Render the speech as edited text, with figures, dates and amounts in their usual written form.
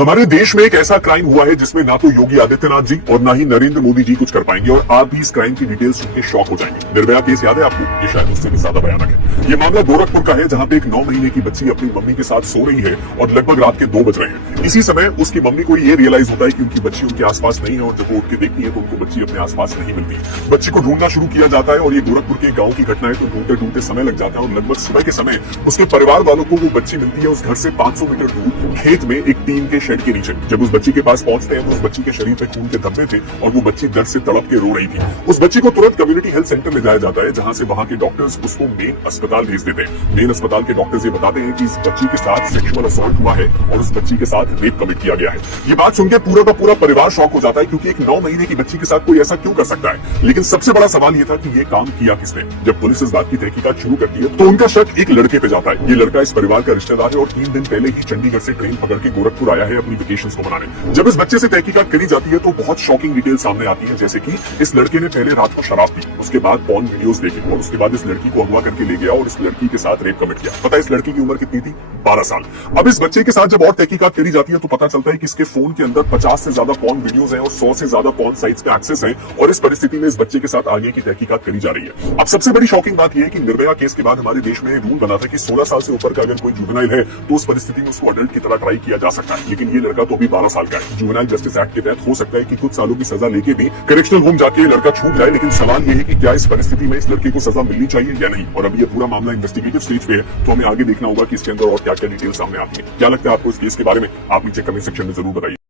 हमारे देश में एक ऐसा क्राइम हुआ है जिसमें ना तो योगी आदित्यनाथ जी और ना ही नरेंद्र मोदी जी कुछ कर पाएंगे और आप भी इस क्राइम की डिटेल्स सुन के शॉक हो जाएंगे। निर्भया केस याद है आपको? ये शायद उससे भी ज्यादा भयानक है। ये मामला गोरखपुर का है, जहां पे एक 9 महीने की बच्ची अपनी मम्मी के साथ सो रही है और लगभग रात के 2 बज रहे हैं। इसी समय उसकी मम्मी को ये रियलाइज होता है कि उनकी बच्ची उनके आसपास नहीं है और जब वो उठ के देखती है तो उनको बच्ची अपने आसपास नहीं मिलती। बच्ची को ढूंढना शुरू किया जाता है और ये गोरखपुर के गांव की घटना है, तो ढूंढते ढूंढते समय लग जाता है और लगभग सुबह के समय उसके परिवार वालों को वो बच्ची मिलती है उस घर से 500 मीटर दूर खेत में एक टीन के शेड के नीचे। जब उस बच्ची के पास पहुंचते हैं तो उस बच्ची के शरीर पे खून के धब्बे थे और वो बच्ची दर्द से तड़प के रो रही थी। उस बच्ची को तुरंत कम्युनिटी हेल्थ सेंटर ले जाया जाता है, जहां से वहां के डॉक्टर्स उसको मेन अस्पताल भेज देते हैं। मेन अस्पताल के डॉक्टर्स ये बताते हैं कि इस बच्ची के साथ सेक्सुअल असॉल्ट हुआ है और उस बच्ची के साथ रेप कमिट किया गया है। ये बात सुनकर पूरा का पूरा परिवार शॉक हो जाता है, क्योंकि एक 9 महीने की बच्ची के साथ कोई ऐसा क्यों कर सकता है। लेकिन सबसे बड़ा सवाल ये था कि ये काम किया किसने। जब पुलिस इस बात की तहकीकात शुरू करती है तो उनका शक एक लड़के पे जाता है। ये लड़का इस परिवार का रिश्तेदार है और 3 दिन पहले ही चंडीगढ़ से ट्रेन पकड़ के गोरखपुर आया है अपनी वेकेशंस को मनाने। जब इस बच्चे से तहकीकात करी जाती है तो बहुत शॉकिंग डिटेल सामने आती है, जैसे कि इस लड़के ने पहले रात को शराब पी, उसके बाद पॉर्न वीडियोस देखे और उसके बाद इस लड़की को अगवा करके ले गया और इस लड़की के साथ रेप कमिट किया। पता है इस लड़की की उम्र कितनी थी? 12 साल। अब इस बच्चे के साथ जब और तहकीकात करी जाती है तो पता चलता है कि इसके फोन के अंदर 50 से ज्यादा पॉर्न वीडियोस हैं और 100 से ज्यादा पॉर्न साइट्स पे एक्सेस है और इस परिस्थिति में इस बच्चे के साथ आगे की तहकीकात करी जा रही है। अब सबसे बड़ी शॉकिंग बात यह है कि निर्भया केस के बाद हमारे देश में रूल बना था कि 16 साल से ऊपर का अगर कोई जुवेनाइल है तो उस परिस्थिति में उसको अडल्ट की तरह ट्राई किया जा सकता है। लेकिन ये लड़का तो अभी 12 साल का है। जुवेनाइल जस्टिस एक्ट के तहत हो सकता है कि कुछ सालों की सजा लेके भी करेक्शनल होम जाके लड़का छूट जाए, लेकिन सवाल ये है कि क्या इस परिस्थिति में इस लड़के को सजा मिलनी चाहिए या नहीं। और अभी ये पूरा मामला इन्वेस्टिगेटिव स्टेज पे है, तो हमें आगे देखना होगा कि इसके अंदर और क्या क्या डिटेल सामने आती है। क्या लगता है आपको इस केस के बारे में? आप नीचे कमेंट सेक्शन में जरूर बताइए।